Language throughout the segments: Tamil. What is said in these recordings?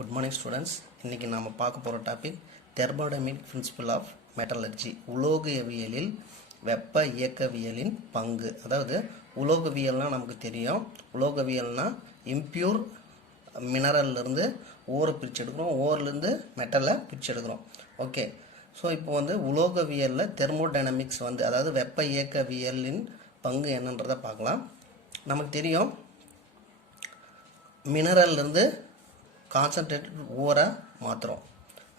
Good morning students. இன்றைக்கி நாம் பார்க்க போகிற topic thermodynamic principle of metallurgy. உலோகவியலில் வெப்ப இயக்கவியலின் பங்கு. அதாவது உலோகவியல்னால் நமக்கு தெரியும். உலோகவியல்னால் இம்பியூர் மினரல்லேருந்து ஓரை பிரித்து எடுக்கிறோம், ஓர்லேருந்து மெட்டலை பிரித்து எடுக்கிறோம். ஓகே, ஸோ இப்போ உலோகவியலில் தெர்மோடைனமிக்ஸ் அதாவது வெப்ப இயக்கவியலின் பங்கு என்னன்றதை பார்க்கலாம். நமக்கு தெரியும், மினரல்லேருந்து கான்சன்ட்ரேட்டட் ஓரை மாற்றுறோம்.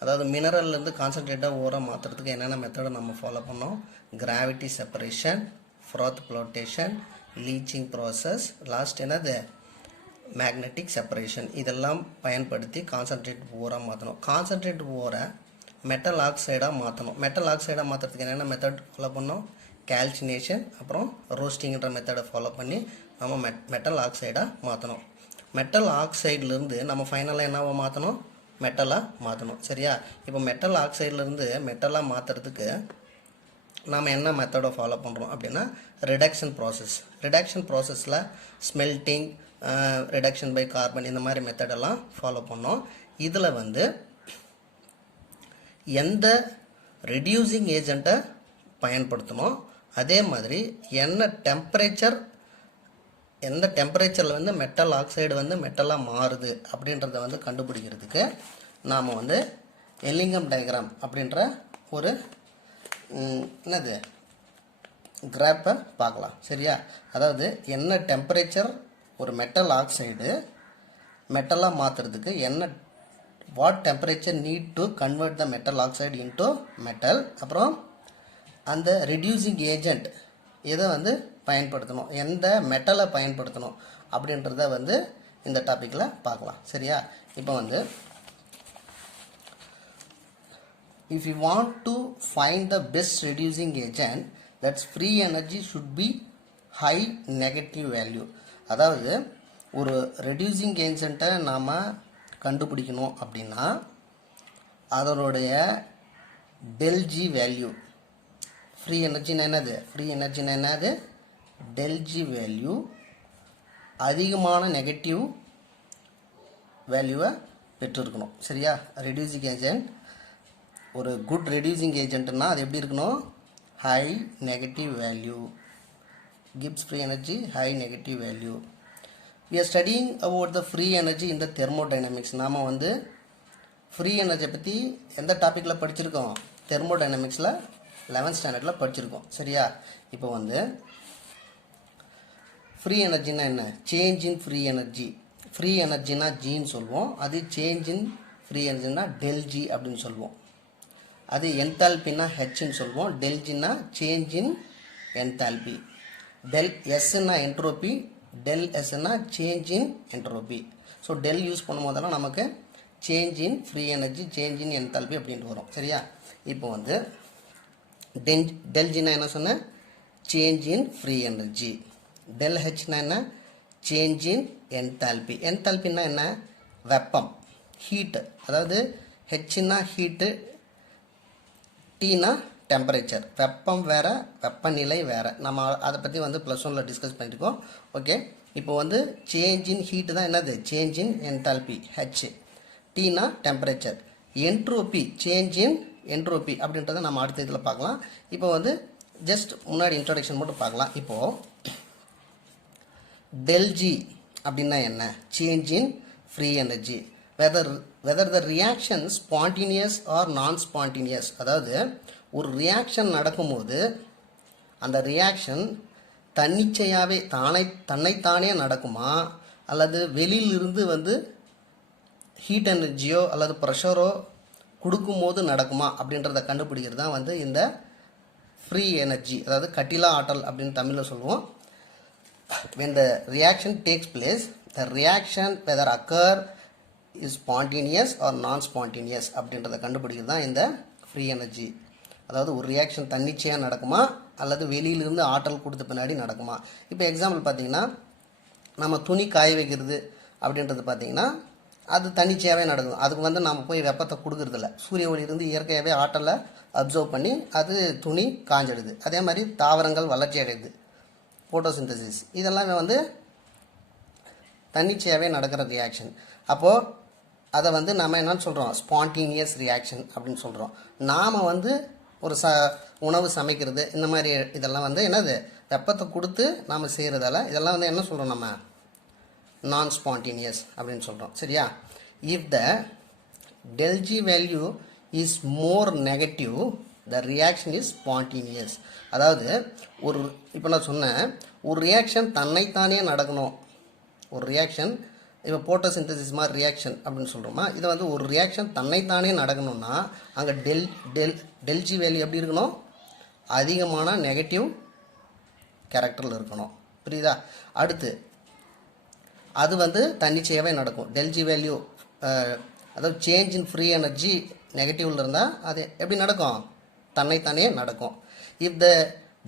அதாவது மினரல்லேருந்து கான்சன்ட்ரேட்டாக ஓரை மாற்றுறதுக்கு என்னென்ன மெத்தடை நம்ம ஃபாலோ பண்ணோம்? Gravity separation, froth flotation, leaching process, last என்னது மேக்னெட்டிக் செப்பரேஷன். இதெல்லாம் பயன்படுத்தி கான்சன்ட்ரேட்டட் ஓராக மாற்றணும். கான்சன்ட்ரேட்டட் ஓரை மெட்டல் ஆக்சைடாக மாற்றணும். மெட்டல் ஆக்சைடாக மாற்றுறதுக்கு என்னென்ன மெத்தட் ஃபாலோ பண்ணோம்? கால்சினேஷன், அப்புறம் ரோஸ்டிங்கிற மெத்தடை ஃபாலோ பண்ணி நம்ம மெட்டல் ஆக்சைடாக மாற்றணும். மெட்டல் ஆக்சைட்லேருந்து நம்ம ஃபைனலாக என்னவா மாற்றணும்? மெட்டலாக மாற்றணும். சரியா? இப்போ மெட்டல் ஆக்சைட்லேருந்து மெட்டலாக மாற்றுறதுக்கு நாம் என்ன மெத்தடை ஃபாலோ பண்ணுறோம் அப்படின்னா ரிடக்ஷன் ப்ராசஸ். ரிடக்ஷன் ப்ராசஸில் ஸ்மெல்ட்டிங், ரிடக்ஷன் பை கார்பன், இந்த மாதிரி மெத்தடெல்லாம் ஃபாலோ பண்ணோம். இதில் எந்த ரெடியூசிங் ஏஜெண்ட்டை பயன்படுத்தணும், அதே மாதிரி எந்த டெம்பரேச்சரில் மெட்டல் ஆக்சைடு மெட்டலாக மாறுது அப்படின்றத கண்டுபிடிக்கிறதுக்கு நாம் எல்லிங்கம் டயக்ராம் அப்படின்ற ஒரு கிராஃபை பார்க்கலாம். சரியா? அதாவது என்ன டெம்பரேச்சர் ஒரு மெட்டல் ஆக்சைடு மெட்டலாக மாற்றுறதுக்கு what temperature need to convert the metal oxide into metal, அப்புறம் அந்த ரெடியூசிங் ஏஜெண்ட் எதை பயன்படுத்தணும், எந்த மெட்டலை பயன்படுத்தணும் அப்படின்றத இந்த டாப்பிக்கில் பார்க்கலாம். சரியா? இப்போ if you want to find the best reducing agent, that's free energy should be high negative value. அதாவது ஒரு ரெடியூசிங் ஏஜெண்ட்டை நாம் கண்டுபிடிக்கணும் அப்படின்னா அதனுடைய டெல்ஜி வேல்யூ, ஃப்ரீ எனர்ஜினா என்னது? டெல்ஜி வேல்யூ அதிகமான நெகட்டிவ் வேல்யூவை பெற்றிருக்கணும். சரியா? ரெடியூசிங் ஏஜென்ட், ஒரு குட் ரெடியூசிங் ஏஜென்ட்னா அது எப்படி இருக்கணும்? High negative value, gives free energy high negative value. we are studying about the free energy in the thermodynamics. நாம் ஃப்ரீ எனர்ஜியை பற்றி எந்த டாப்பிக்கில் படிச்சிருக்கோம்? தெர்மோடைனமிக்ஸில் 11th ஸ்டாண்டர்டில் படிச்சிருக்கோம். சரியா? இப்போ ஃப்ரீ எனர்ஜினா என்ன? Change in free energy. Free எனர்ஜினா ஜின்னு சொல்லுவோம், அது சேஞ்ச் இன் ஃப்ரீ எனர்ஜினா டெல்ஜி அப்படின்னு சொல்லுவோம். அது என்தால்பின்னா ஹெச்ன்னு சொல்லுவோம், டெல்ஜின்னா சேஞ்ச் இன் என்தால்பி. டெல் எஸ்ன்னா என்ட்ரோபி, டெல் எஸ்ன்னா change in entropy. So del use பண்ணும்போதெல்லாம் நமக்கு change in free energy, change in enthalpy அப்படின்ட்டு வரும். சரியா? இப்போ டெல்ஜினா என்ன சொன்னேன்? Change in free energy. Del ஹெச்னா என்ன? Change in enthalpy. என்தால்பின்னா என்ன? வெப்பம், ஹீட்டு. அதாவது ஹெச்னா ஹீட்டு, டீனா டெம்பரேச்சர். வெப்பம் வேறு, வெப்பநிலை வேறு. நம்ம அதை பற்றி +1ல் டிஸ்கஸ் பண்ணியிருக்கோம். ஓகே, இப்போ சேஞ்ச் இன் ஹீட்டு தான் என்னது? Change in enthalpy, H. டீனா temperature. Entropy, change in entropy அப்படின்றத நம்ம அடுத்த இதில் பார்க்கலாம். இப்போ ஜஸ்ட் முன்னாடி இன்ட்ரோடக்ஷன் மட்டும் பார்க்கலாம். இப்போது டெல்ஜி அப்படின்னா என்ன? Change in free energy. Whether the reaction spontaneous or non spontaneous. அதாவது ஒரு ரியாக்ஷன் நடக்கும்போது அந்த ரியாக்ஷன் தன்னிச்சையாகவே தன்னைத்தானே நடக்குமா, அல்லது வெளியிலிருந்து ஹீட் எனர்ஜியோ அல்லது ப்ரெஷரோ கொடுக்கும்போது நடக்குமா அப்படின்றத கண்டுபிடிக்கிறது தான் இந்த ஃப்ரீ எனர்ஜி, அதாவது கட்டிலா ஆற்றல் அப்படின்னு தமிழில் சொல்லுவோம். when the reaction takes place, the reaction whether occur is spontaneous or non-spontaneous அப்படின்றத கண்டுபிடிக்கிறது தான் இந்த ஃப்ரீ எனர்ஜி. அதாவது ஒரு ரியாக்ஷன் தன்னிச்சையாக நடக்குமா அல்லது வெளியிலிருந்து ஆற்றல் கொடுத்த பின்னாடி நடக்குமா. இப்போ எக்ஸாம்பிள் பார்த்தீங்கன்னா, நம்ம துணி காய வைக்கிறது அப்படின்றது பார்த்தீங்கன்னா அது தன்னிச்சையாகவே நடக்கும். அதுக்கு நம்ம போய் வெப்பத்தை கொடுக்கறதில்ல. சூரிய ஒளியிலிருந்து இயற்கையாகவே ஆற்றலை அப்சர்வ் பண்ணி அது துணி காஞ்சிடுது. அதே மாதிரி தாவரங்கள் வளர்ச்சி அடையுது, ஃபோட்டோசிந்தசிஸ். இதெல்லாம் தன்னிச்சையாகவே நடக்கிற ரியாக்ஷன். அப்போது அதை வந்து நாம் என்னன்னு சொல்கிறோம், ஸ்பான்டேனியஸ் ரியாக்ஷன் அப்படின்னு சொல்கிறோம். நாம் வந்து ஒரு உணவு சமைக்கிறது இந்த மாதிரி இதெல்லாம் வந்து என்னது, வெப்பத்தை கொடுத்து நாம் செய்கிறதால இதெல்லாம் வந்து என்ன சொல்கிறோம், நம்ம நான் ஸ்பான்டேனியஸ் அப்படின்னு சொல்கிறோம். சரியா? If the del G value is more negative, the reaction is spontaneous. அதாவது ஒரு இப்போ நான் சொன்னேன், ஒரு ரியாக்ஷன் தன்னைத்தானே நடக்கணும். ஒரு ரியாக்ஷன் இப்போ போட்டோசிந்தசிஸ் மாதிரி ரியாக்ஷன் அப்படின்னு சொல்கிறோமா, இதை வந்து ஒரு ரியாக்ஷன் தன்னைத்தானே நடக்கணும்னா அங்கே டெல் ஜி வேல்யூ எப்படி இருக்கணும், அதிகமான நெகட்டிவ் கேரக்டரில் இருக்கணும். புரியுதா? அடுத்து அது வந்து தன்னிச்சையாகவே நடக்கும். டெல் ஜி வேல்யூ அதாவது சேஞ்ச் இன் ஃப்ரீ எனர்ஜி நெகட்டிவில் இருந்தால் அது எப்படி நடக்கும், தன்னைத்தானே நடக்கும். If the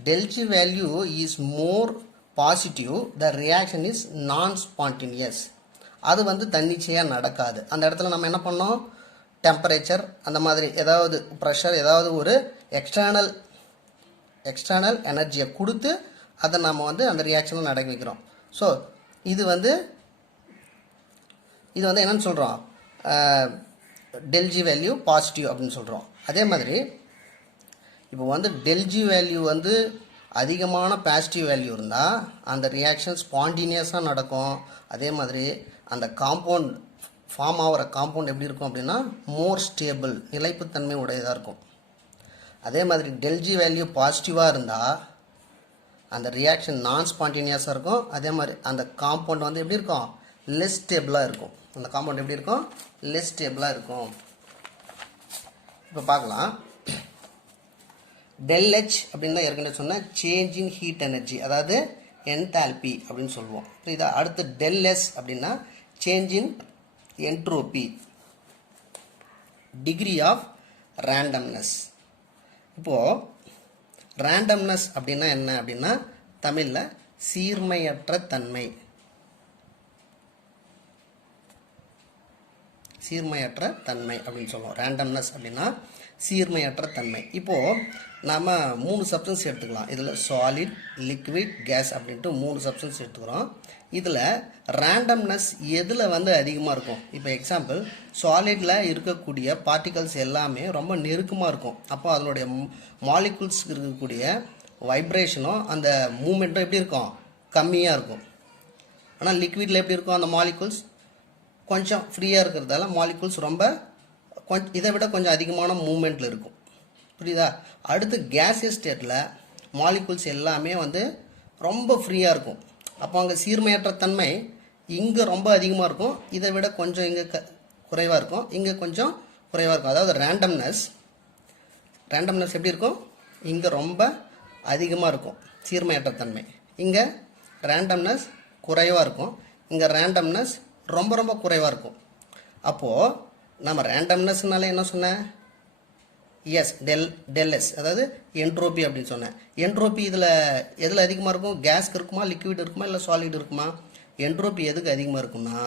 del G value is more positive, the reaction is non spontaneous. அது வந்து தன்னிச்சையாக நடக்காது. அந்த இடத்துல நம்ம என்ன பண்ணோம், டெம்பரேச்சர் அந்த மாதிரி ஏதாவது ப்ரெஷர் ஏதாவது ஒரு எக்ஸ்டர்னல் எனர்ஜியை கொடுத்து அதை நம்ம வந்து அந்த ரியாக்ஷனை நடக்க வைக்கிறோம். ஸோ இது வந்து என்னன்னு சொல்கிறோம், டெல் ஜி வேல்யூ பாசிட்டிவ் அப்படின்னு சொல்கிறோம். அதே மாதிரி இப்போ வந்து டெல் ஜி வேல்யூ வந்து அதிகமான பாசிட்டிவ் வேல்யூ இருந்தால் அந்த ரியாக்ஷன் ஸ்பான்டேனியஸாக நடக்கும். அதே மாதிரி அந்த காம்பவுண்ட் ஃபார்ம் ஆகிற காம்பவுண்ட் எப்படி இருக்கும் அப்படின்னா மோர் ஸ்டேபிள், நிலைப்புத்தன்மை உடையதாக இருக்கும். அதே மாதிரி டெல் ஜி வேல்யூ பாசிட்டிவாக இருந்தால் அந்த ரியாக்ஷன் நான் ஸ்பான்டேனியஸாக இருக்கும். அதே மாதிரி அந்த காம்பவுண்ட் வந்து எப்படி இருக்கும், லெஸ் ஸ்டேபிளாக இருக்கும். அந்த காம்பவுண்ட் எப்படி இருக்கும், லெஸ் ஸ்டேபிளாக இருக்கும். இப்போ பார்க்கலாம். டெல் ஹெச் அப்படின்னு தான் ஏற்கனவே சொன்னால் சேஞ்ச் இன் ஹீட் எனர்ஜி, அதாவது என்தால்பி அப்படின்னு சொல்லுவோம். புரியுதா? அடுத்து டெல் எஸ் அப்படின்னா change in entropy, degree of randomness. இப்போது ரேண்டம்னஸ் அப்படின்னா என்ன அப்படின்னா தமிழில் சீர்மையற்ற தன்மை. சீர்மையற்ற தன்மை அப்படின்னு சொல்லுவோம். ரேண்டம்னஸ் அப்படின்னா சீர்மையற்ற தன்மை. இப்போது நம்ம 3 சப்ஸ்டன்ஸ் எடுத்துக்கலாம். இதில் சாலிட், லிக்விட், கேஸ் அப்படின்ட்டு 3 சப்ஸ்டன்ஸ் எடுத்துக்கிறோம். இதில் ரேண்டம்னஸ் எதில் வந்து அதிகமாக இருக்கும்? இப்போ எக்ஸாம்பிள், சாலிடில் இருக்கக்கூடிய பார்ட்டிகல்ஸ் எல்லாமே ரொம்ப நெருக்கமாக இருக்கும். அப்போ அதனுடைய மாலிகுல்ஸ்க்கு இருக்கக்கூடிய வைப்ரேஷனும் அந்த மூமெண்ட்டும் எப்படி இருக்கும், கம்மியாக இருக்கும். ஆனால் லிக்விடில் எப்படி இருக்கும், அந்த மாலிகுல்ஸ் கொஞ்சம் ஃப்ரீயாக இருக்கிறதால மாலிகுல்ஸ் ரொம்ப இதை விட கொஞ்சம் அதிகமான மூமெண்ட்டில் இருக்கும். புரியுதா? அடுத்து கேஸியஸ் ஸ்டேட்டில் மாலிகுல்ஸ் எல்லாமே வந்து ரொம்ப ஃப்ரீயாக இருக்கும். அப்போ அங்கே சீர்மையற்ற தன்மை இங்கே ரொம்ப அதிகமாக இருக்கும், இதை விட கொஞ்சம் இங்கே குறைவாக இருக்கும், இங்கே கொஞ்சம் குறைவாக இருக்கும். அதாவது ரேண்டம்னஸ் எப்படி இருக்கும், இங்கே ரொம்ப அதிகமாக இருக்கும் சீர்மையற்ற தன்மை, இங்கே ரேண்டம்னஸ் குறைவாக இருக்கும், இங்கே ரேண்டம்னஸ் ரொம்ப ரொம்ப குறைவாக இருக்கும். அப்போது நம்ம ரேண்டம்னஸ்னால என்ன சொன்னேன், எஸ் டெல் எஸ், அதாவது என்ட்ரோபி அப்படின்னு சொன்னேன். என்ட்ரோபி எதில் அதிகமாக இருக்கும், கேஸ்க்கு இருக்குமா, லிக்விட் இருக்குமா, இல்லை சாலிட் இருக்குமா? என்ட்ரோபி எதுக்கு அதிகமாக இருக்கும்னா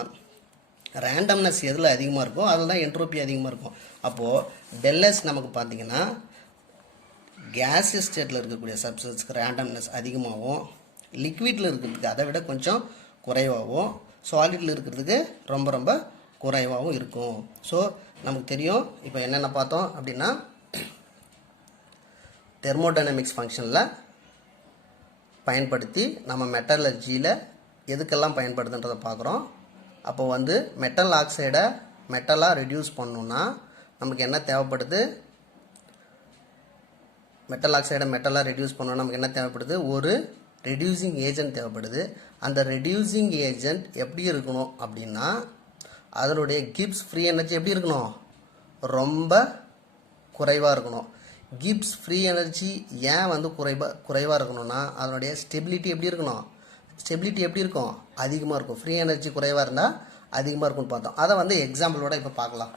ரேண்டம்னஸ் எதில் அதிகமாக இருக்கும் அதில் தான் என்ட்ரோபி அதிகமாக இருக்கும். அப்போது டெல் எஸ் நமக்கு பார்த்தீங்கன்னா கேஸ் ஸ்டேட்டில் இருக்கக்கூடிய சப்ஸ்டன்ஸ்க்கு ரேண்டம்னஸ் அதிகமாகவும், லிக்விடில் இருக்கிறதுக்கு அதை விட கொஞ்சம் குறைவாகவும், சாலிடில் இருக்கிறதுக்கு ரொம்ப ரொம்ப குறைவாகவும் இருக்கும். ஸோ நமக்கு தெரியும் இப்போ என்னென்ன பார்த்தோம் அப்படின்னா தெர்மோடைனமிக்ஸ் ஃபங்க்ஷனில் பயன்படுத்தி நம்ம மெட்டலர்ஜியில் எதுக்கெல்லாம் பயன்படுதுன்றதை பார்க்குறோம். அப்போ வந்து மெட்டல் ஆக்சைடை மெட்டலாக ரெடியூஸ் பண்ணணுன்னா நமக்கு என்ன தேவைப்படுது, மெட்டல் ஆக்சைடை மெட்டலாக ரெடியூஸ் பண்ணணுன்னா நமக்கு என்ன தேவைப்படுது, ஒரு ரெடியூசிங் ஏஜென்ட் தேவைப்படுது. அந்த ரெடியூசிங் ஏஜென்ட் எப்படி இருக்கணும் அப்படின்னா அதனுடைய கிப்ஸ் ஃப்ரீ எனர்ஜி எப்படி இருக்கணும், ரொம்ப குறைவாக இருக்கணும். கிப்ஸ் ஃப்ரீ எனர்ஜி ஏன் வந்து குறைவாக இருக்கணும்னா அதனுடைய ஸ்டெபிலிட்டி எப்படி இருக்கணும், ஸ்டெபிலிட்டி எப்படி இருக்கும், அதிகமாக இருக்கும். ஃப்ரீ எனர்ஜி குறைவாக இருந்தால் அதிகமாக இருக்கும்னு பார்த்தோம். அதை வந்து எக்ஸாம்பிளோட இப்போ பார்க்கலாம்.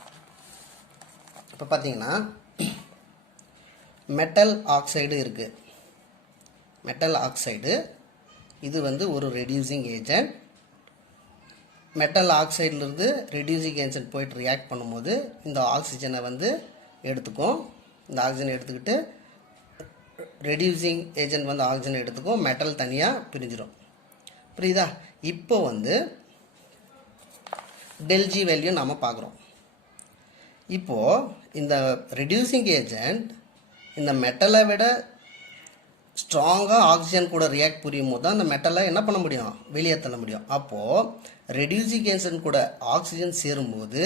இப்போ பார்த்தீங்கன்னா மெட்டல் ஆக்சைடு இருக்குது. மெட்டல் ஆக்சைடு இது வந்து ஒரு ரெடியூசிங் ஏஜென்ட். மெட்டல் ஆக்சைட்லேருந்து ரெடியூசிங் ஏஜென்ட் போயிட்டு ரியாக்ட் பண்ணும்போது இந்த ஆக்சிஜனை வந்து எடுத்துக்கும். இந்த ஆக்சிஜனை எடுத்துக்கிட்டு ரெடியூசிங் ஏஜென்ட் வந்து ஆக்சிஜனை எடுத்துக்கும், மெட்டல் தனியாக பிரிஞ்சிடும். புரியுதா? இப்போ வந்து டெல் ஜி வேல்யூ நாம் பார்க்குறோம். இப்போது இந்த ரெடியூசிங் ஏஜென்ட் இந்த மெட்டலை விட ஸ்ட்ராங்காக ஆக்சிஜன் கூட ரியாக்ட் புரியும் போது தான் அந்த மெட்டலை என்ன பண்ண முடியும், வெளியே தள்ள முடியும். அப்போது ரெடியூசிங் ஏஜென்ட் கூட ஆக்சிஜன் சேரும்போது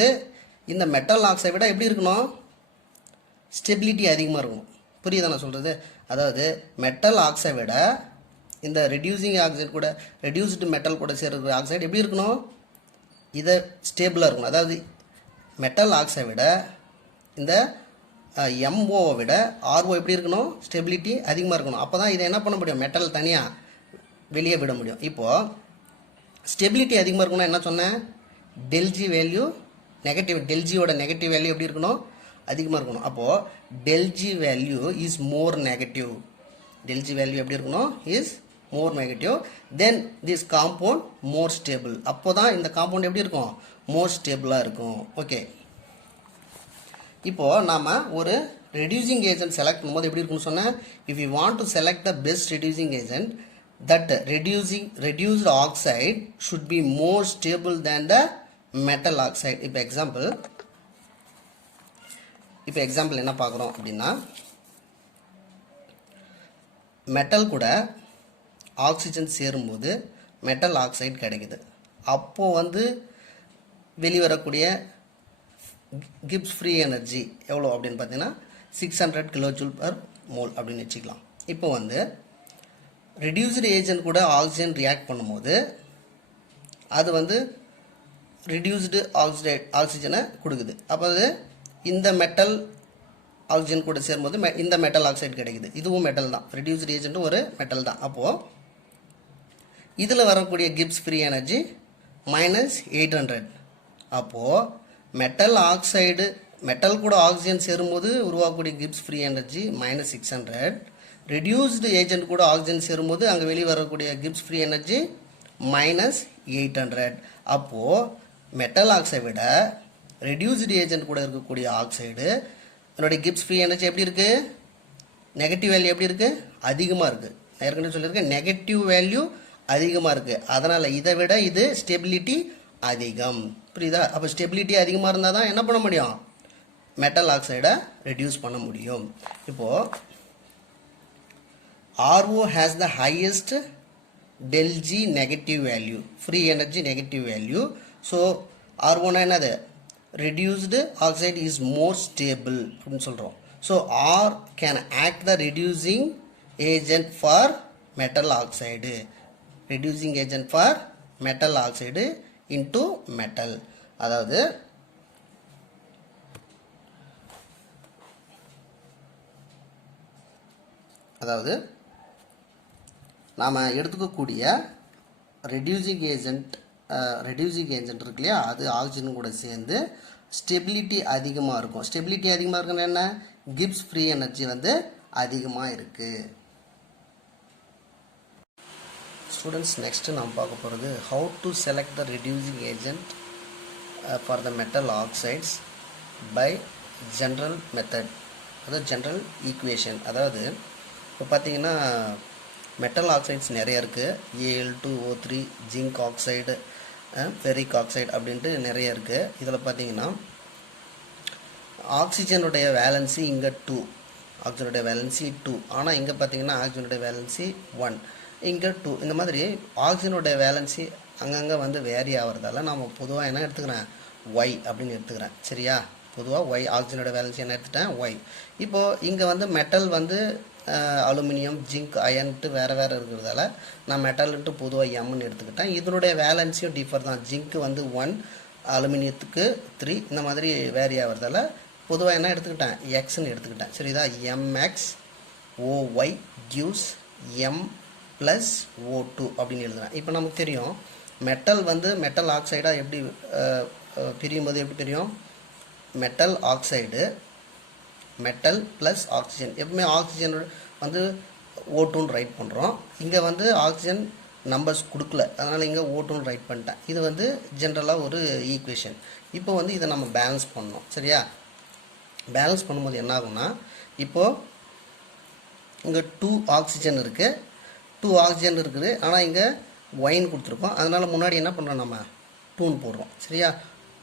இந்த மெட்டல் ஆக்சைடை விட எப்படி இருக்கணும், ஸ்டெபிலிட்டி அதிகமாக இருக்கணும். புரியுதா நான் சொல்கிறது? அதாவது மெட்டல் ஆக்சைடை விட இந்த ரெடியூசிங் ஆக்சைடு கூட ரெடியூஸ்டு மெட்டல் கூட சேர்க்கிற ஆக்சைடு எப்படி இருக்கணும், இதை ஸ்டேபிளாக இருக்கணும். அதாவது மெட்டல் ஆக்சைடை விட இந்த எம்ஓவை விட ஆர்ஓ எப்படி இருக்கணும், ஸ்டெபிலிட்டி அதிகமாக இருக்கணும். அப்போ தான் இதை என்ன பண்ண முடியும், மெட்டல் தனியாக வெளியே விட முடியும். இப்போது ஸ்டெபிலிட்டி அதிகமாக இருக்கணும்னா என்ன சொன்னேன், டெல்ஜி வேல்யூ நெகட்டிவ், டெல்ஜியோட நெகட்டிவ் வேல்யூ எப்படி இருக்கணும், அதிகமாக இருக்கணும். அப்போது del G value is more negative, del G value எப்படி இருக்கணும், is more negative, then this compound more stable. அப்போ தான் இந்த காம்பவுண்ட் எப்படி இருக்கும், மோர் ஸ்டேபிளாக இருக்கும். ஓகே, இப்போது நாம் ஒரு ரெடியூசிங் ஏஜென்ட் செலக்ட் பண்ணும்போது எப்படி இருக்குன்னு சொன்னேன், if you want to select the best reducing agent that reduced oxide should be more stable than the metal oxide. இப்போ எக்ஸாம்பிள் என்ன பார்க்குறோம் அப்படின்னா, மெட்டல் கூட ஆக்சிஜன் சேரும்போது மெட்டல் ஆக்சைடு கிடைக்குது. அப்போது வெளிவரக்கூடிய கிப்ஸ் ஃப்ரீ எனர்ஜி எவ்வளோ அப்படின்னு பார்த்தீங்கன்னா 600 kJ/mol அப்படின்னு வச்சுக்கலாம். இப்போ ரெடியூஸ்டு ஏஜென்ட் கூட ஆக்சிஜன் ரியாக்ட் பண்ணும்போது அது ரெடியூஸ்டு ஆக்சிஜனை கொடுக்குது. அப்போ இந்த மெட்டல் ஆக்சிஜன் கூட சேரும்போது இந்த மெட்டல் ஆக்சைடு கிடைக்குது. இதுவும் மெட்டல் தான், ரெடியூஸ்டு ஏஜென்ட்டும் ஒரு மெட்டல் தான். அப்போது இதில் வரக்கூடிய கிப்ஸ் ஃப்ரீ எனர்ஜி -800. அப்போது மெட்டல் கூட ஆக்சிஜன் சேரும்போது உருவாக்கக்கூடிய Gibbs free energy -600. Reduced agent கூட ஆக்சிஜன் சேரும்போது அங்கே வெளியே வரக்கூடிய கிப்ஸ் ஃப்ரீ எனர்ஜி -800. அப்போது மெட்டல் ஆக்சைடை விட ரெடியூஸ்டு ஏஜென்ட் கூட இருக்கக்கூடிய ஆக்சைடு அதனுடைய கிப்ஸ் ஃப்ரீ எனர்ஜி எப்படி இருக்குது, நெகட்டிவ் வேல்யூ எப்படி இருக்குது, அதிகமாக இருக்குது. நான் ஏற்கனவே சொல்லியிருக்கேன், நெகட்டிவ் வேல்யூ அதிகமாக இருக்குது. அதனால் இதை விட இது ஸ்டெபிலிட்டி அதிகம். புரியுதா? அப்போ ஸ்டெபிலிட்டி அதிகமாக இருந்தால் தான் என்ன பண்ண முடியும், மெட்டல் ஆக்சைடை ரெடியூஸ் பண்ண முடியும். இப்போது RO has the highest del G negative value, free energy negative value. So RO னா என்னது, reduced oxide is more stable அப்படின்னு சொல்கிறோம். So R can act the reducing agent for metal oxide, reducing agent for metal oxide into metal. அதாவது நாம் எடுத்துக்கக்கூடிய ரெடியூசிங் ஏஜென்ட் இருக்கு இல்லையா, அது ஆக்சிஜன் கூட சேர்ந்து ஸ்டெபிலிட்டி அதிகமாக இருக்கும். ஸ்டெபிலிட்டி அதிகமாக இருக்குன்னா என்ன, கிப்ஸ் ஃப்ரீ எனர்ஜி அதிகமாக இருக்குது. ஸ்டூடெண்ட்ஸ், நெக்ஸ்ட்டு நாம் பார்க்க போகிறது how to select the reducing agent for the metal oxides by general method, அதாவது ஜென்ரல் ஈக்குவேஷன். அதாவது இப்போ பார்த்தீங்கன்னா மெட்டல் ஆக்சைட்ஸ் நிறைய இருக்குது, Al2O3, zinc oxide, ferric oxide அப்படின்ட்டு நிறைய இருக்குது. இதில் பார்த்தீங்கன்னா ஆக்சிஜனுடைய வேலன்சி இங்கே 2, ஆக்சிஜனுடைய வேலன்சி 2, ஆனால் இங்கே பார்த்தீங்கன்னா ஆக்சிஜனுடைய வேலன்சி 1, இங்கே 2. இந்த மாதிரி ஆக்சிஜனுடைய வேலன்சி அங்கங்கே வேரி ஆகிறதால நம்ம பொதுவாக என்ன எடுத்துக்கிறேன், ஒய் அப்படின்னு எடுத்துக்கிறேன். சரியா? பொதுவாக ஒய், ஆக்சிஜனோட வேலன்சி என்ன எடுத்துட்டேன், ஒய். இப்போது இங்கே மெட்டல் அலுமினியம், ஜிங்க், அயன்ட்டு வேறு இருக்கிறதால நான் மெட்டல்ன்ட்டு பொதுவாக எம்னு எடுத்துக்கிட்டேன். இதனுடைய வேலன்சியும் டிஃபர் தான். ஜிங்க்கு 1, அலுமினியத்துக்கு 3, இந்த மாதிரி வேரி ஆகிறதால பொதுவாக என்ன எடுத்துக்கிட்டேன், எக்ஸ்ன்னு எடுத்துக்கிட்டேன். சரிதா? M X O Y gives M plus O2 அப்படின்னு எழுதுகிறேன். இப்போ நமக்கு தெரியும் மெட்டல் மெட்டல் ஆக்சைடாக எப்படி பிரியும் போது எப்படி தெரியும், metal oxide metal plus oxygen. எப்பவுமே ஆக்சிஜன் O2ன்னு ரைட் பண்ணுறோம். இங்கே ஆக்சிஜன் நம்பர்ஸ் கொடுக்கல, அதனால் இங்கே O2ன்னு ரைட் பண்ணிட்டேன். இது ஜென்ரலாக ஒரு ஈக்குவேஷன். இப்போ இதை நம்ம பேலன்ஸ் பண்ணணும். சரியா? பேலன்ஸ் பண்ணும்போது என்ன ஆகும்னா, இப்போது இங்கே 2 ஆக்சிஜன் இருக்குது, 2 ஆக்சிஜன் இருக்குது, ஆனால் இங்கே ஒயின்னு கொடுத்துருக்கோம். அதனால் முன்னாடி என்ன பண்ணுறோம், நம்ம 2ன்னு போடுறோம். சரியா?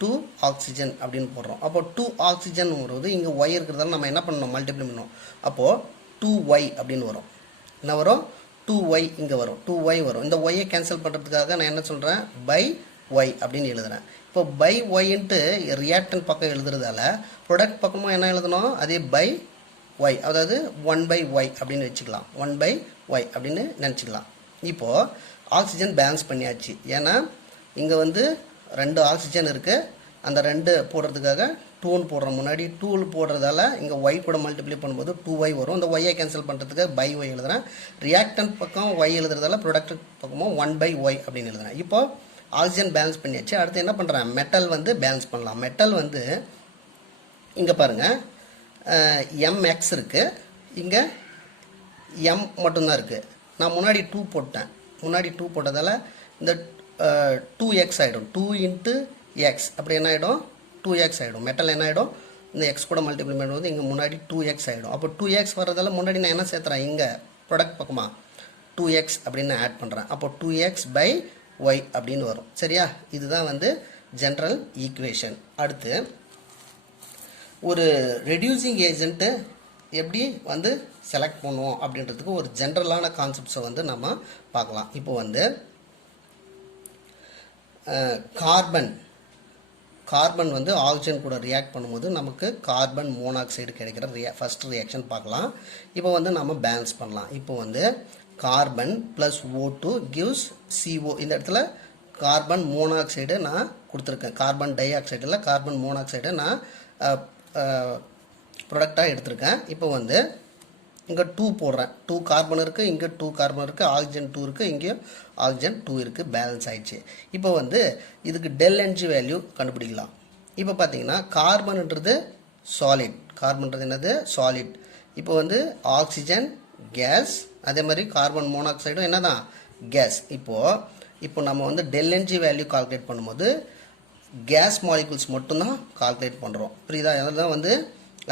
2 ஆக்சிஜன் அப்படின்னு போடுறோம். அப்போ 2 ஆக்சிஜன் வருவது இங்கே ஒய் இருக்கிறதால நம்ம என்ன பண்ணணும், மல்டிப்ளை பண்ணணும். அப்போது 2y அப்படின்னு வரும். என்ன வரும், 2y இங்கே வரும், 2y வரும். இந்த ஒய்யை கேன்சல் பண்ணுறதுக்காக நான் என்ன சொல்கிறேன், பை ஒய் அப்படின்னு எழுதுகிறேன். இப்போ பை ஒய்ன்ட்டு ரியாக்டன் பக்கம் எழுதுறதால ப்ராடக்ட் பக்கமும் என்ன எழுதணும், அதே பை ஒய், அதாவது 1/y அப்படின்னு வச்சுக்கலாம், 1/y அப்படின்னு நினச்சிக்கலாம். இப்போது ஆக்சிஜன் பேலன்ஸ் பண்ணியாச்சு. ஏன்னா இங்கே வந்து 2 ஆக்சிஜன் இருக்குது, அந்த 2 போடுறதுக்காக 2 போடுறோம். முன்னாடி 2 போடுறதால இங்கே ஒய் கூட மல்டிப்ளை பண்ணும்போது 2y வரும். இந்த ஒய்யை கேன்சல் பண்ணுறதுக்கு பை ஒய் எழுதுகிறேன். ரியாக்டன் பக்கம் ஒய் எழுதுறதால ப்ராடக்ட் பக்கமும் 1/y அப்படின்னு எழுதுகிறேன். இப்போது ஆக்சிஜன் பேலன்ஸ் பண்ணியாச்சு. அடுத்து என்ன பண்ணுறேன், மெட்டல் வந்து பேலன்ஸ் பண்ணலாம். மெட்டல் வந்து இங்கே பாருங்கள், mx இருக்குது, இங்கே m மட்டும்தான் இருக்குது. நான் முன்னாடி 2 போட்டேன். முன்னாடி 2 போட்டதால் இந்த 2x ஆகிடும். 2 × x அப்படி என்ன ஆகிடும், 2x ஆகிடும். மெட்டல் என்ன ஆகிடும், இந்த x கூட மல்டிப்ளை பண்ணும்போது இங்கே முன்னாடி 2x ஆகிடும். அப்போ 2x வர்றதால முன்னாடி நான் என்ன சேர்த்துறேன், இங்கே ப்ராடக்ட் பக்கமாக 2x அப்படின்னு ஆட் பண்ணுறேன். அப்போ 2x/y அப்படின்னு வரும். சரியா, இதுதான் வந்து ஜென்ரல் ஈக்குவேஷன். அடுத்து ஒரு ரெடியூசிங் ஏஜென்ட்டு எப்படி வந்து செலக்ட் பண்ணுவோம் அப்படின்றதுக்கு ஒரு ஜென்ரலான கான்செப்ட்ஸை வந்து நம்ம பார்க்கலாம். இப்போ வந்து கார்பன் வந்து ஆக்சிஜன் கூட ரியாக்ட் பண்ணும்போது நமக்கு கார்பன் மோனாக்சைடு கிடைக்கிற ஃபஸ்ட் ரியாக்ஷன் பார்க்கலாம். இப்போ வந்து நம்ம பேலன்ஸ் பண்ணலாம். இப்போ வந்து carbon plus O2 gives CO. இந்த இடத்துல கார்பன் மோனாக்சைடு நான் கொடுத்துருக்கேன், கார்பன் டை ஆக்சைடில் கார்பன் மோனாக்சைடை நான் ப்ராடக்டாக எடுத்திருக்கேன். இப்போ வந்து இங்கே 2 போடுறேன், 2 கார்பன் இருக்குது, இங்கே 2 கார்பன் இருக்குது, ஆக்சிஜன் 2 இருக்குது, இங்கேயும் ஆக்சிஜன் 2 இருக்குது, பேலன்ஸ் ஆயிடுச்சு. இப்போ வந்து இதுக்கு ΔNG வேல்யூ கண்டுபிடிக்கலாம். இப்போ பார்த்தீங்கன்னா கார்பன்ன்றது சாலிட், கார்பன்றது என்னது, சாலிட். இப்போ வந்து ஆக்சிஜன் கேஸ், அதே மாதிரி கார்பன் மோனாக்சைடும் என்ன தான், கேஸ். இப்போ நம்ம வந்து ΔNG வேல்யூ கால்குலேட் பண்ணும்போது கேஸ் மாலிகுல்ஸ் மட்டும்தான் கால்குலேட் பண்ணுறோம். புரியுதா, அதெல்லாம் வந்து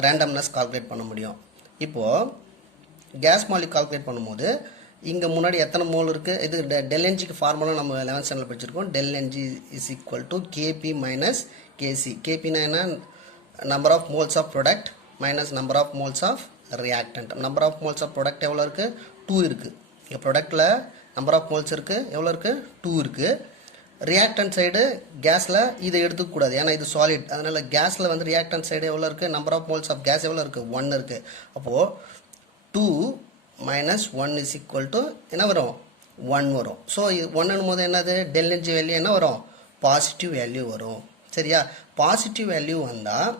ரேண்டம்னஸ் கால்குலேட் பண்ண முடியும். இப்போது கேஸ் மாலிக் கால்குலேட் பண்ணும்போது இங்கே முன்னாடி எத்தனை மோல் இருக்குது, இது ΔNGக்கு ஃபார்முலா நம்ம 11th ஸ்டாண்டர்ட் படிச்சிருக்கோம். ΔNG = Kp - Kc. Kpனா என்ன, number of moles of product minus number of moles of reactant. Number of moles of product எவ்வளோ இருக்குது, 2 இருக்குது. இங்கே ப்ராடக்டில் நம்பர் ஆஃப் மோல்ஸ் இருக்குது, எவ்வளோ இருக்குது, 2 இருக்குது. ரியாக்டன்ட் சைடு கேஸில் இதை எடுத்துக்கூடாது, ஏன்னா இது சாலிட். அதனால் கேஸில் வந்து ரியாக்டன்ட் சைடு எவ்வளோ இருக்குது, number of moles of gas எவ்வளோ இருக்குது, 1 இருக்குது. அப்போது 2 - 1 = என்ன வரும், 1 வரும். ஸோ இது 1ன்னும் போது என்னது, ΔNG வேல்யூ என்ன வரும், பாசிட்டிவ் வேல்யூ வரும். சரியா, பாசிட்டிவ் வேல்யூ வந்தால்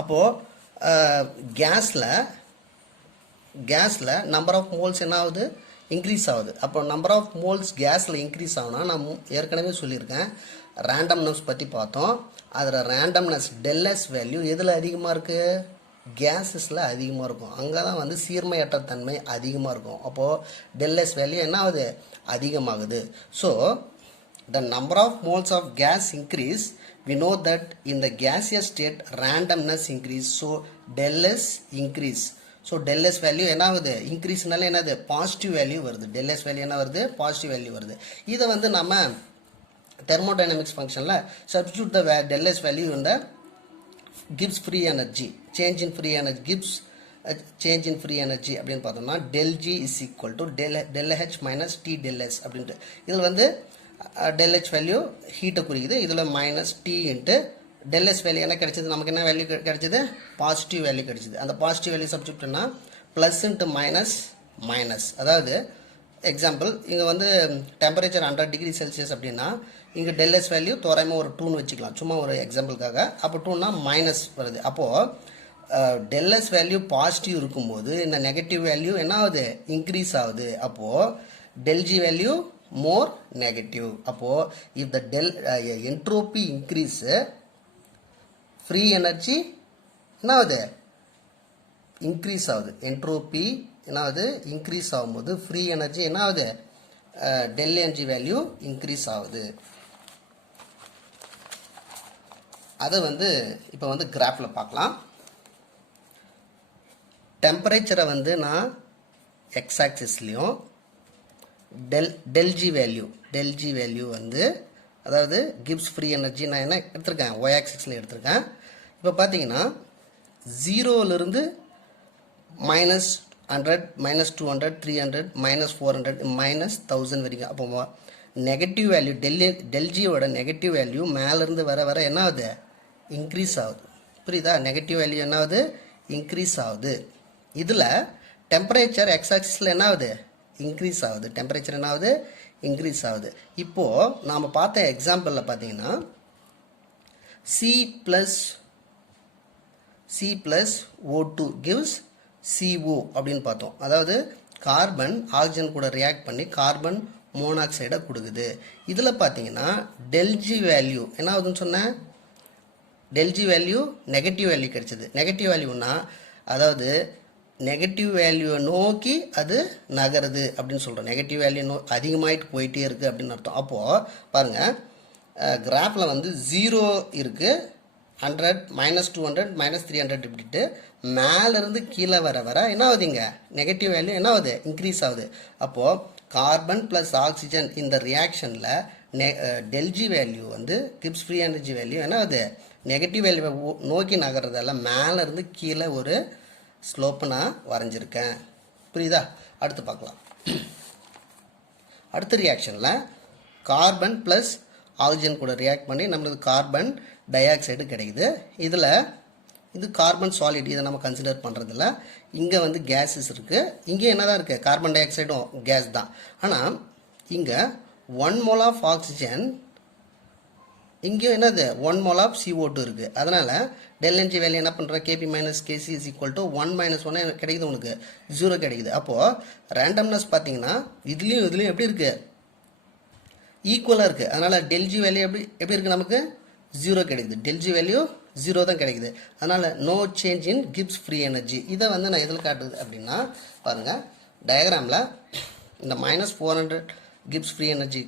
அப்போது கேஸில் நம்பர் ஆஃப் மோல்ஸ் என்ன ஆகுது, இன்க்ரீஸ் ஆகுது. அப்போ நம்பர் ஆஃப் மோல்ஸ் கேஸில் இன்க்ரீஸ் ஆகுனா நான் ஏற்கனவே சொல்லியிருக்கேன், ரேண்டம்னஸ் பற்றி பார்த்தோம். அதில் ரேண்டம்னஸ் ΔS வேல்யூ எதில் அதிகமாக இருக்குது, கேஸஸில் அதிகமாக இருக்கும். அங்கே தான் வந்து சீர்மையற்ற தன்மை அதிகமாக இருக்கும். அப்போது ΔS வேல்யூ என்ன ஆகுது, அதிகமாகுது. So the number of moles of gas increase, we know that in the gaseous state randomness increase, so ΔS increase. So ΔS value என்ன ஆகுது, இன்க்ரீஸ்னால என்னது, பாசிட்டிவ் வேல்யூ வருது. ΔS வேல்யூ என்ன வருது, பாசிட்டிவ் வேல்யூ வருது. இதை வந்து நம்ம தெர்மோடைனமிக்ஸ் ஃபங்க்ஷனில் சப்ஸ்டியூட் த ΔS வேல்யூ இந்த gives free energy, change in free energy gives change in free energy அப்படின்னு பார்த்தோம்னா ΔG = ΔH - T ΔS அப்படின்ட்டு. இதில் வந்து ΔH வேல்யூ ஹீட்டை குறிக்குது, இதில் -T × ΔS வேல்யூ என்ன கிடைச்சது, நமக்கு என்ன வேல்யூ கிடைச்சது, பாசிட்டிவ் வேல்யூ கிடைச்சது. அந்த பாசிட்டிவ் வேல்யூ சப்ஸ்டியூட்னா ப்ளஸ் × மைனஸ். அதாவது எக்ஸாம்பிள் இங்கே வந்து டெம்பரேச்சர் 100°C அப்படின்னா இங்கே ΔS வேல்யூ தோராயமாக ஒரு 2ன்னு வச்சுக்கலாம், சும்மா ஒரு எக்ஸாம்பிளுக்காக. அப்போ 2னா மைனஸ் வருது. அப்போது ΔS வேல்யூ பாசிட்டிவ் இருக்கும்போது இந்த நெகட்டிவ் வேல்யூ என்ன ஆகுது, இன்க்ரீஸ் ஆகுது. அப்போது ΔG வேல்யூ மோர் நெகட்டிவ். அப்போது if the entropy increase, free energy என்ன ஆகுது, இன்க்ரீஸ் ஆகுது. என்ட்ரோபி என்ன ஆகுது, இன்க்ரீஸ் ஆகும்போது ஃப்ரீ எனர்ஜி என்ன ஆகுது, ΔNG வேல்யூ இன்க்ரீஸ் ஆகுது. அதை வந்து இப்போ வந்து கிராஃபில் பார்க்கலாம். டெம்பரேச்சரை வந்து நான் எக்ஸ் ஆக்சிஸ்லேயும் ΔG வேல்யூ வந்து அதாவது கிவ்ஸ் ஃப்ரீ எனர்ஜி நான் என்ன எடுத்திருக்கேன், ஒய் ஆக்சிஸில் எடுத்திருக்கேன். இப்போ பார்த்தீங்கன்னா 0லிருந்து -100 -200 300 -400 -1000 வரைக்கும். அப்போ நெகட்டிவ் வேல்யூ டெல்ஜியோட நெகட்டிவ் வேல்யூ மேலேருந்து வர வர என்ன ஆகுது, இன்க்ரீஸ் ஆகுது. புரியுதா? நெகட்டிவ் வேல்யூ என்ன ஆகுது, இன்க்ரீஸ் ஆகுது. இதில் டெம்பரேச்சர் எக்ஸ் ஆக்சிஸில் என்ன ஆகுது, இன்க்ரீஸ் ஆகுது. டெம்பரேச்சர் என்ன ஆகுது, இன்க்ரீஸ் ஆகுது. இப்போது நாம் பார்த்த எக்ஸாம்பிளில் பார்த்தீங்கன்னா C+O2 gives CO அப்படின்னு பார்த்தோம். அதாவது கார்பன் ஆக்சிஜன் கூட ரியாக்ட் பண்ணி கார்பன் மோனாக்சைடை கொடுக்குது. இதில் பார்த்தீங்கன்னா டெல்ஜி வேல்யூ என்ன ஆகுதுன்னு சொன்னேன், டெல்ஜி வேல்யூ நெகட்டிவ் வேல்யூ கிடைச்சிது. நெகட்டிவ் வேல்யூனா அதாவது நெகட்டிவ் வேல்யூவை நோக்கி அது நகருது அப்படின்னு சொல்கிறோம். நெகட்டிவ் வேல்யூ அதிகமாகிட்டு போயிட்டே இருக்குது அப்படின்னு அர்த்தம். அப்போது பாருங்கள், கிராஃபில் வந்து 0 இருக்குது, 100 -200 -300 இப்படிட்டு மேலேருந்து கீழே வர வர என்ன ஆகுதுங்க, நெகட்டிவ் வேல்யூ என்ன ஆகுது, இன்க்ரீஸ் ஆகுது. அப்போது கார்பன் ப்ளஸ் ஆக்சிஜன் இந்த ரியாக்ஷனில் டெல்ஜி வேல்யூ வந்து கிப்ஸ் ஃப்ரீ எனர்ஜி வேல்யூ என்ன ஆகுது, நெகட்டிவ் வேல்யூவை நோக்கி நகர்றதால மேலேருந்து கீழே ஒரு ஸ்லோப்பு நான் வரைஞ்சிருக்கேன். புரியுதா? அடுத்து பார்க்கலாம். அடுத்த ரியாக்ஷனில் கார்பன் ப்ளஸ் ஆக்சிஜன் கூட ரியாக்ட் பண்ணி நம்மளுக்கு கார்பன் டை ஆக்சைடு கிடைக்குது. இதில் இது கார்பன் சாலிட், இதை நம்ம கன்சிடர் பண்ணுறதில்ல. இங்கே வந்து கேஸஸ் இருக்குது, இங்கே என்ன தான் இருக்குது, கார்பன் டை ஆக்சைடும் கேஸ் தான். ஆனால் இங்கே 1 mole ஆஃப் ஆக்சிஜன், இங்கேயும் என்னது 1 mole ஆஃப் CO2 இருக்குது. அதனால் ΔNG வேல்யூ என்ன பண்ணுற, KP - KC is equal to 1 - 1 கிடைக்குது, உனக்கு 0 கிடைக்குது. அப்போது ரேண்டம்னஸ் பார்த்தீங்கன்னா இதுலேயும் எப்படி இருக்குது, ஈக்குவலாக இருக்குது. அதனால் டெல்ஜி வேல்யூ எப்படி இருக்குது, நமக்கு 0 கிடைக்குது. டெல்ஜி வேல்யூ 0 தான் கிடைக்குது. அதனால் no change in Gibbs free energy. இதை வந்து நான் எதில் காட்டுது அப்படின்னா பாருங்கள், டயக்ராமில் இந்த -400 Gibbs free energy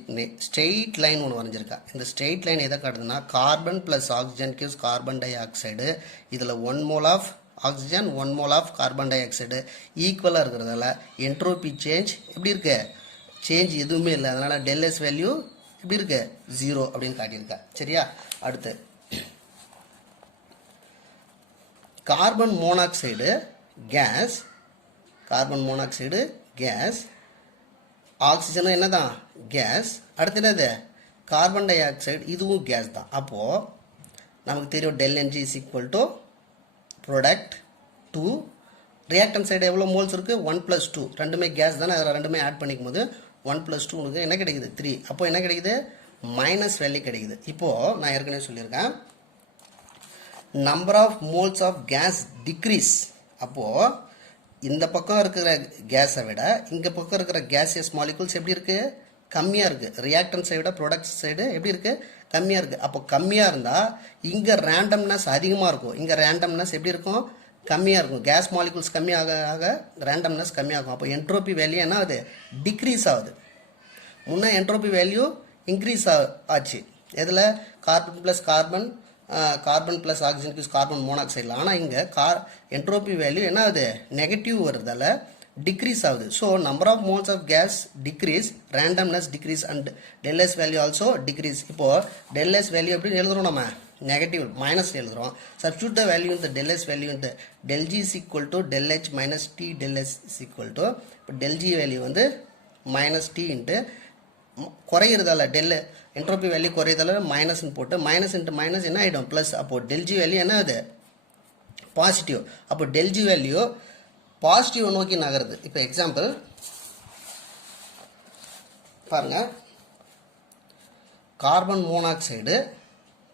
straight line ஒன்று வரைஞ்சிருக்கா. இந்த ஸ்ட்ரெயிட் லைன் எதை காட்டுதுன்னா carbon plus oxygen gives carbon dioxide. இதில் 1 mole of oxygen 1 mole of carbon dioxide ஈக்குவலாக இருக்கிறதால என்ட்ரோபி சேஞ்ச் எப்படி இருக்கு, சேஞ்ச் எதுவுமே இல்லை. அதனால் ΔS வேல்யூ எப்படி இருக்கு, 0 அப்படின்னு காட்டியிருக்கா. சரியா? அடுத்து carbon monoxide gas, carbon monoxide gas, ஆக்சிஜனும் என்ன தான் கேஸ். அடுத்து என்னது, கார்பன் டை ஆக்சைடு, இதுவும் கேஸ் தான். அப்போது நமக்கு தெரியும் ΔNG is equal to product 2, reactant side எவ்வளோ மோல்ஸ் இருக்குது, 1 + 2, ரெண்டுமே கேஸ் தானே. அதில் ரெண்டுமே ஆட் பண்ணிக்கும் போது 1 + 2 உனக்கு என்ன கிடைக்குது, 3. அப்போது என்ன கிடைக்குது, மைனஸ் வேல்யூ கிடைக்குது. இப்போது நான் ஏற்கனவே சொல்லியிருக்கேன், number of moles of gas decrease. அப்போது இந்த பக்கம் இருக்கிற கேஸை விட இங்கே பக்கம் இருக்கிற கேசியஸ் மாலிகுல்ஸ் எப்படி இருக்குது, கம்மியாக இருக்குது. ரியாக்டன் சைடை ப்ராடக்ட் சைடு எப்படி இருக்குது, கம்மியாக இருக்குது. அப்போ கம்மியாக இருந்தால் இங்கே ரேண்டம்னஸ் அதிகமாக இருக்கும், இங்கே ரேண்டம்னஸ் எப்படி இருக்கும், கம்மியாக இருக்கும். கேஸ் மாலிகுல்ஸ் கம்மியாக ஆக ரேண்டம்னஸ் கம்மியாகும். அப்போ என்ட்ரோபி வேல்யூ என்ன ஆகுது, டிக்ரீஸ் ஆகுது. முன்னே என்ட்ரோபி வேல்யூ இன்க்ரீஸ் ஆச்சு எதில், carbon plus carbon, carbon plus oxygen carbon மோனாக்சைடில். ஆனால் இங்கே என்ட்ரோபி வேல்யூ என்ன ஆகுது, நெகட்டிவ் வருதால டிக்ரீஸ் ஆகுது. So number of moles of gas decrease, randomness decrease and ΔS value also decrease. இப்போது ΔS வேல்யூ எப்படி எழுதுகிறோம், நம்ம நெகட்டிவ் மைனஸ் எழுதுகிறோம். சப்ஸ்டிட்யூட் த வேல்யூ இந்த ΔS வேல்யூ இந்த ΔG is equal to ΔH minus T ΔS is equal to, இப்போ ΔG வேல்யூ வந்து -T இன்ட்டு குறையிறதால என்ட்ரோபி வேல்யூ குறையிறதால மைனஸ்ன்னு போட்டு மைனஸ் இன்ட்டு மைனஸ் என்ன ஆகிடும், ப்ளஸ். அப்போது ΔG வேல்யூ என்ன ஆகுது, பாசிட்டிவ். அப்போ ΔG வேல்யூ பாசிட்டிவ் நோக்கி நகருது. இப்போ எக்ஸாம்பிள் பாருங்கள், carbon monoxide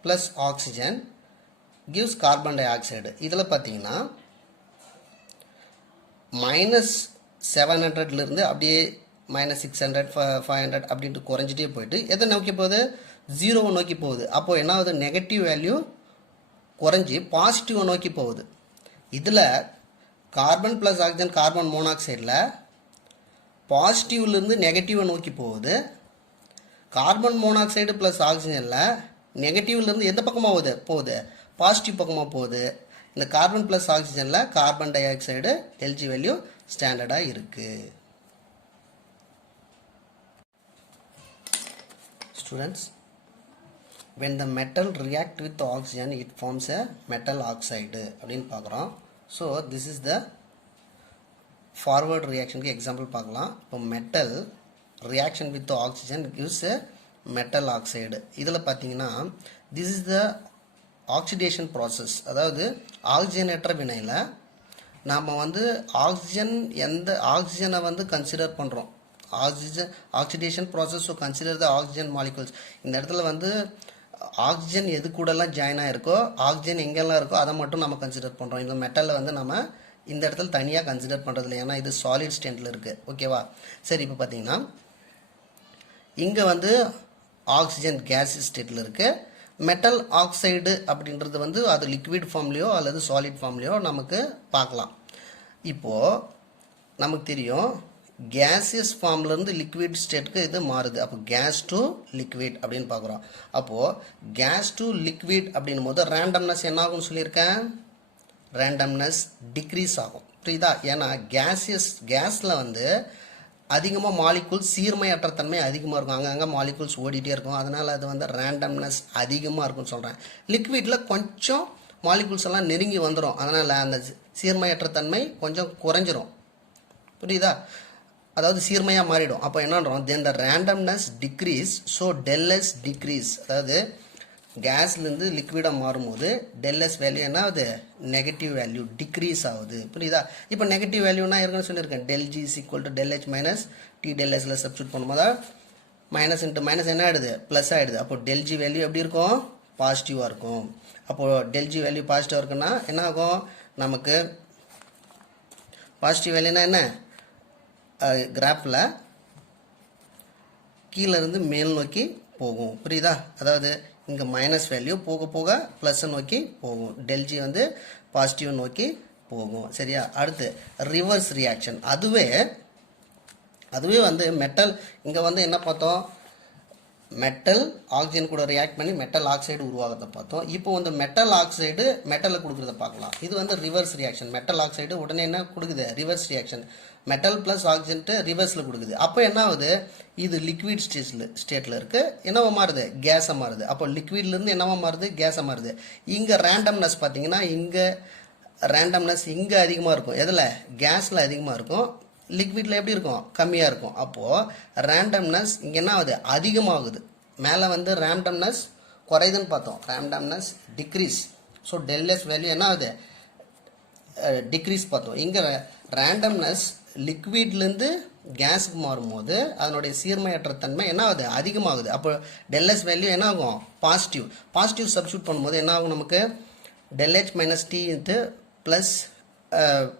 plus oxygen gives carbon dioxide. இதில் பார்த்தீங்கன்னா -700லேருந்து அப்படியே -600 500 அப்படின்ட்டு குறைஞ்சிட்டே போயிட்டு எதை நோக்கி போகுது, 0 நோக்கி போகுது. அப்போது என்ன ஆகுது, நெகட்டிவ் வேல்யூ குறைஞ்சி பாசிட்டிவை நோக்கி போகுது. இதில் கார்பன் ப்ளஸ் ஆக்சிஜன் கார்பன் மோனாக்சைடில் பாசிட்டிவ்லேருந்து நெகட்டிவை நோக்கி போகுது. கார்பன் மோனாக்சைடு ப்ளஸ் ஆக்சிஜனில் நெகட்டிவ்லேருந்து எந்த பக்கமாக போகுது, பாசிட்டிவ் பக்கமாக போகுது. இந்த கார்பன் ப்ளஸ் ஆக்சிஜனில் carbon dioxide ΔG value ஸ்டாண்டர்டாக இருக்குது. Students, when the metal react with the oxygen it forms a metal oxide அப்படின்னு பார்க்குறோம். So this is the forward reaction example பார்க்கலாம். இப்போ metal reaction with the oxygen gives a metal oxide. இதில் பார்த்தீங்கன்னா this is the oxidation process. அதாவது ஆக்சிஜனேற்ற வினையில் நாம் வந்து ஆக்சிஜனை வந்து கன்சிடர் பண்ணுறோம். Oxidation process. So consider the oxygen molecules. இந்த இடத்துல வந்து ஆக்சிஜன் எது கூடலாம் ஜாயின் ஆகிருக்கோ, ஆக்சிஜன் எங்கெல்லாம் இருக்கோ அதை மட்டும் நம்ம கன்சிடர் பண்ணுறோம். இந்த மெட்டலில் வந்து நம்ம இந்த இடத்துல தனியாக கன்சிடர் பண்ணுறதில்ல, ஏன்னா இது சாலிட் ஸ்டேட்டில் இருக்குது. ஓகேவா? சரி, இப்போ பார்த்தீங்கன்னா இங்கே வந்து ஆக்சிஜன் கேஸ் ஸ்டேட்டில் இருக்குது. மெட்டல் ஆக்சைடு அப்படின்றது வந்து அது லிக்விட் ஃபார்ம்லேயோ அல்லது சாலிட் ஃபார்ம்லேயோ நமக்கு பார்க்கலாம். இப்போது நமக்கு தெரியும் கேசியஸ் ஃபார்ம்லேருந்து லிக்விட் ஸ்டேட்டுக்கு இது மாறுது. அப்போ கேஸ் டு லிக்விட் அப்படின்னு பார்க்குறோம். அப்போது கேஸ் டு லிக்விட் அப்படின்னும் போது ரேண்டம்னஸ் என்ன ஆகும்னு சொல்லியிருக்கேன்? ரேண்டம்னஸ் டிக்ரீஸ் ஆகும். புரியுதா? ஏன்னா கேஸில் வந்து அதிகமாக மாலிகுல்ஸ் சீர்மையற்ற தன்மை அதிகமாக இருக்கும். அங்கங்கே மாலிகுல்ஸ் ஓடிட்டே இருக்கும். அதனால் அது வந்து ரேண்டம்னஸ் அதிகமாக இருக்கும்னு சொல்கிறேன். லிக்விடில் கொஞ்சம் மாலிகுல்ஸ் எல்லாம் நெருங்கி வந்துடும். அதனால் அந்த சீர்மையற்ற தன்மை கொஞ்சம் குறைஞ்சிரும். புரியுதா? அதாவது சீர்மையாக மாறிடும். அப்போ என்னன்றோம்? Then the randomness decrease, so del S decrease. அதாவது கேஸ்லேருந்து லிக்விடாக மாறும்போது டெல்எஸ் வேல்யூ என்ன ஆகுது? நெகட்டிவ் வேல்யூ டிக்ரீஸ் ஆகுது. புரியுதா? இப்போ நெகட்டிவ் வேல்யூனா இருக்குன்னு சொல்லியிருக்கேன். Del G is equal to del H minus T del எஸ்ல சப்ஸ்டியூட் பண்ணும்போது மைனஸ் இன்ட்டு மைனஸ் என்ன ஆகிடுது? ப்ளஸ் ஆகிடுது. அப்போ டெல் ஜி வேல்யூ எப்படி இருக்கும்? பாசிட்டிவாக இருக்கும். அப்போது டெல் ஜி வேல்யூ பாசிட்டிவாக இருக்குன்னா என்ன ஆகும்? நமக்கு பாசிட்டிவ் வேல்யூனா என்ன? கிராஃபில் கீழேருந்து மேல் நோக்கி போகும். புரியுதா? அதாவது இங்கே மைனஸ் வேல்யூ போக போக ப்ளஸ் நோக்கி போகும். டெல்ஜி வந்து பாசிட்டிவ் நோக்கி போகும். சரியா? அடுத்து ரிவர்ஸ் ரியாக்ஷன். அதுவே வந்து மெட்டல் இங்கே வந்து என்ன பார்த்தோம்? மெட்டல் ஆக்சிஜன் கூட ரியாக்ட் பண்ணி மெட்டல் ஆக்சைடு உருவாகிறத பார்த்தோம். இப்போ வந்து மெட்டல் ஆக்சைடு மெட்டலை கொடுக்குறத பார்க்கலாம். இது வந்து ரிவர்ஸ் ரியாக்ஷன். மெட்டல் ஆக்சைடு உடனே என்ன கொடுக்குது? Reverse reaction. மெட்டல் ப்ளஸ் ஆக்சிஜன்ட்டு ரிவர்ஸில் கொடுக்குது. அப்போ என்ன ஆகுது? இது லிக்விட் ஸ்டேட்டில் இருக்குது. என்னவா மாறுது? கேஸாக மாறுது. அப்போ லிக்விட்லேருந்து என்னவா மாறுது? கேஸாக மாறுது. இங்கே ரேண்டம்னஸ் பார்த்தீங்கன்னா இங்கே ரேண்டம்னஸ் இங்கே அதிகமாக இருக்கும். எதில்? கேஸில் அதிகமாக இருக்கும். லிக்விடில் எப்படி இருக்கும்? கம்மியாக இருக்கும். அப்போது ரேண்டம்னஸ் இங்கே என்ன ஆகுது? அதிகமாகுது. மேலே வந்து ரேண்டம்னஸ் குறையுதுன்னு பார்த்தோம். Randomness decrease. So del S value என்ன ஆகுது? டிக்ரீஸ் பார்த்தோம். இங்கே ரேண்டம்னஸ் லிக்விட்லேருந்து கேஸுக்கு மாறும்போது அதனுடைய சீர்மையற்ற தன்மை என்ன ஆகுது? அதிகமாகுது. அப்போ டெல்எஸ் வேல்யூ என்ன ஆகும்? பாசிட்டிவ் சப்ஸ்டியூட் பண்ணும்போது என்ன ஆகும்? நமக்கு del H minus T into plus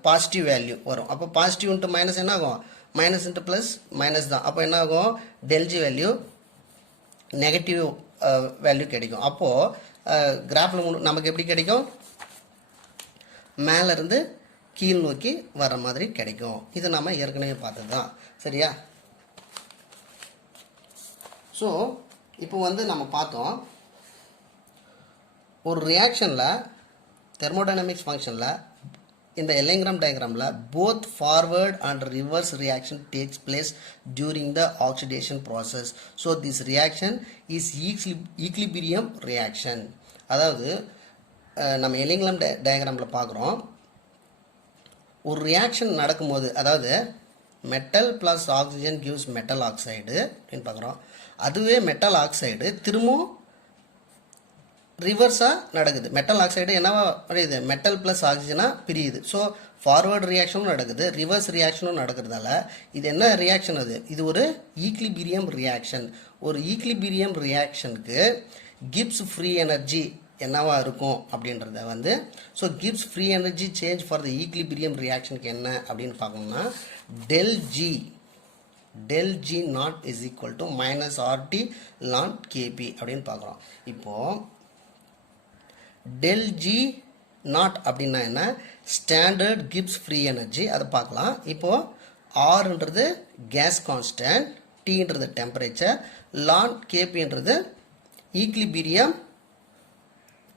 positive value வரும். அப்போ பாசிட்டிவ் இன்ட்டு மைனஸ் என்ன ஆகும்? மைனஸ் இன்ட்டு ப்ளஸ் மைனஸ் தான். அப்போ என்ன ஆகும்? டெல்ஜி வேல்யூ நெகட்டிவ் வேல்யூ கிடைக்கும். அப்போது கிராஃபில் நமக்கு எப்படி கிடைக்கும்? மேலேருந்து கீழ் நோக்கி வர மாதிரி கிடைக்கும். இது நம்ம ஏற்கனவே பார்த்தது தான். சரியா? ஸோ இப்போ வந்து நம்ம பார்த்தோம் ஒரு ரியாக்ஷனில் தெர்மோடைனமிக்ஸ் ஃபங்க்ஷனில் இந்த எல்லைங்கிராம் டயக்ராமில் both forward and reverse reaction takes place during the oxidation process. So this reaction is equilibrium reaction. அதாவது நம்ம எல்லைங்கிராம் டயக்ராமில் பார்க்குறோம் ஒரு ரியாக்ஷன் நடக்கும்போது, அதாவது metal plus oxygen gives metal oxide அப்படின்னு பார்க்குறோம். அதுவே மெட்டல் ஆக்சைடு திரும்பவும் ரிவர்ஸாக நடக்குது. மெட்டல் ஆக்சைடு என்னவா பிரியுது? மெட்டல் ப்ளஸ் ஆக்சிஜனாக பிரியுது. ஸோ ஃபார்வர்டு ரியாக்ஷனும் நடக்குது, ரிவர்ஸ் ரியாக்ஷனும் நடக்கிறதால இது என்ன ரியாக்ஷன்? இது ஒரு ஈக்லிபிரியம் ரியாக்ஷன். ஒரு ஈக்லிபிரியம் ரியாக்ஷனுக்கு கிப்ஸ் ஃப்ரீ எனர்ஜி என்னவா இருக்கும் அப்படின்றத வந்து, so Gibbs free energy change for the equilibrium ரியாக்ஷனுக்கு என்ன அப்படின்னு பார்க்கணும்னா del G not is equal to minus R T ln K P அப்படின்னு பார்க்குறோம். இப்போது டெல் ஜி நாட் அப்படின்னா என்ன? Standard Gibbs free energy. அதை பார்க்கலாம். இப்போது ஆர்ன்றது கேஸ் கான்ஸ்டன்ட், டீன்றது டெம்பரேச்சர், லான் கேபின்றது ஈக்லிபிரியம்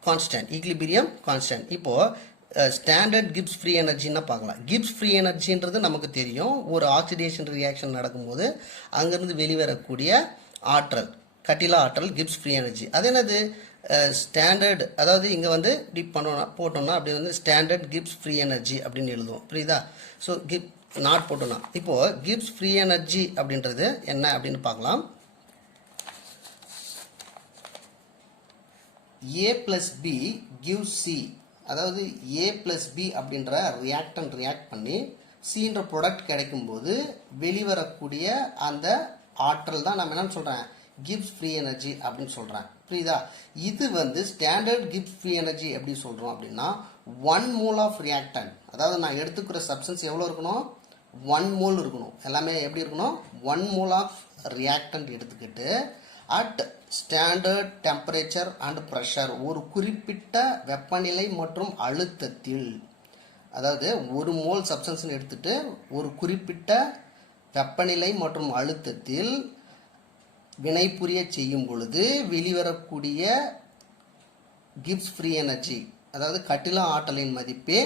கான்ஸ்டன்ட். இப்போது ஸ்டாண்டர்ட் கிப்ஸ் ஃப்ரீ எனர்ஜின்னா பார்க்கலாம். கிப்ஸ் ஃப்ரீ எனர்ஜின்றது நமக்கு தெரியும். ஒரு ஆக்சிடேஷன் ரியாக்ஷன் நடக்கும்போது அங்கேருந்து வெளிவரக்கூடிய ஆற்றல் கட்டிலா ஆற்றல் கிப்ஸ் ஃப்ரீ எனர்ஜி. அது என்னது ஸ்டாண்டர்ட், அதாவது இங்கே வந்து டிப் பண்ணோம்னா போட்டோம்னா அப்படி வந்து ஸ்டாண்டர்ட் கிப்ஸ் ஃப்ரீ எனர்ஜி அப்படின்னு எழுதுவோம். புரியுதா? ஸோ நாட் போட்டோம்னா இப்போது கிப்ஸ் ஃப்ரீ எனர்ஜி அப்படின்றது என்ன அப்படின்னு பார்க்கலாம். A plus B gives C, அதாவது A plus B அப்படின்ற ரியாக்டன்ட் ரியாக்ட் பண்ணி Cன்ற ப்ராடக்ட் கிடைக்கும்போது வெளிவரக்கூடிய அந்த ஆற்றல் தான் நம்ம என்னன்னு சொல்கிறேன், கிப்ஸ் ஃப்ரீ எனர்ஜி அப்படின்னு சொல்கிறேன். புரியுதா? இது வந்து ஸ்டாண்டர்ட் கிப்ஸ் ஃப்ரீ எனர்ஜி எப்படி சொல்கிறோம் அப்படின்னா 1 mole ஆஃப் ரியாக்டன்ட், அதாவது நான் எடுத்துக்கிற சப்ஸ்டன்ஸ் எவ்வளோ இருக்கணும், 1 mole இருக்கணும். எல்லாமே எப்படி இருக்கணும், 1 mole ஆஃப் ரியாக்டன்ட் எடுத்துக்கிட்டு at standard temperature and pressure, ஒரு குறிப்பிட்ட வெப்பநிலை மற்றும் அழுத்தத்தில், அதாவது 1 mole சப்ஸ்டன்ஸ் எடுத்துட்டு ஒரு குறிப்பிட்ட வெப்பநிலை மற்றும் அழுத்தத்தில் வினைபுரிய செய்யும் பொழுது வெளிவரக்கூடிய கிப்ஸ் ஃப்ரீ எனர்ஜி, அதாவது கட்டில ஆற்றலின் மதிப்பே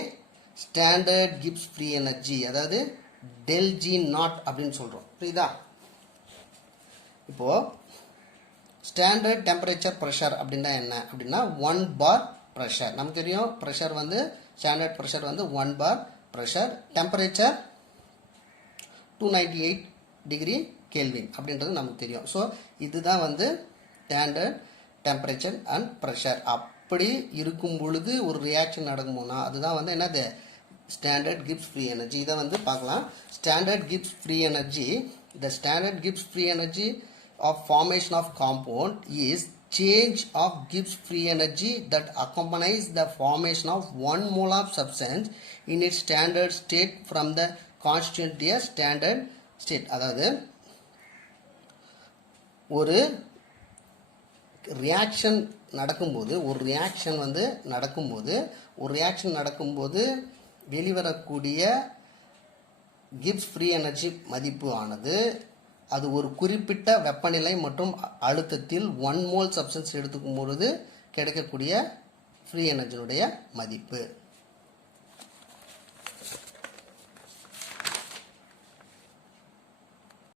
ஸ்டாண்டர்ட் கிப்ஸ் ஃப்ரீ எனர்ஜி, அதாவது டெல் ஜி நாட் அப்படின்னு சொல்கிறோம். புரியுதா? இப்போது ஸ்டாண்டர்ட் டெம்பரேச்சர் ப்ரெஷர் அப்படின்னா என்ன அப்படின்னா 1 bar ப்ரெஷர். நமக்கு தெரியும் ப்ரெஷர் வந்து ஸ்டாண்டர்ட் ப்ரெஷர் வந்து 1 bar pressure, temperature 298 degree kelvin அப்படின்றது நமக்கு தெரியும். ஸோ இதுதான் வந்து ஸ்டாண்டர்ட் டெம்பரேச்சர் அண்ட் ப்ரெஷர். அப்படி இருக்கும் பொழுது ஒரு ரியாக்ஷன் நடக்குமோனா அதுதான் வந்து என்னது, ஸ்டாண்டர்ட் கிப்ஸ் ஃப்ரீ எனர்ஜி. இதை வந்து பார்க்கலாம். Standard Gibbs free energy, the standard Gibbs free energy of formation of compound is change of Gibbs free energy that accompanies the formation of 1 mole of substance in its standard state from the constituent standard state. அதாவது ஒரு ரியாக்ஷன் நடக்கும்போது வெளிவரக்கூடிய கிப்ஸ் ஃப்ரீ எனர்ஜி மதிப்பு ஆனது அது ஒரு குறிப்பிட்ட வெப்பநிலை மற்றும் அழுத்தத்தில் 1 mole சப்ஸ்டன்ஸ் எடுத்துக்கும் பொழுது கிடைக்கக்கூடிய ஃப்ரீ எனர்ஜியுடைய மதிப்பு.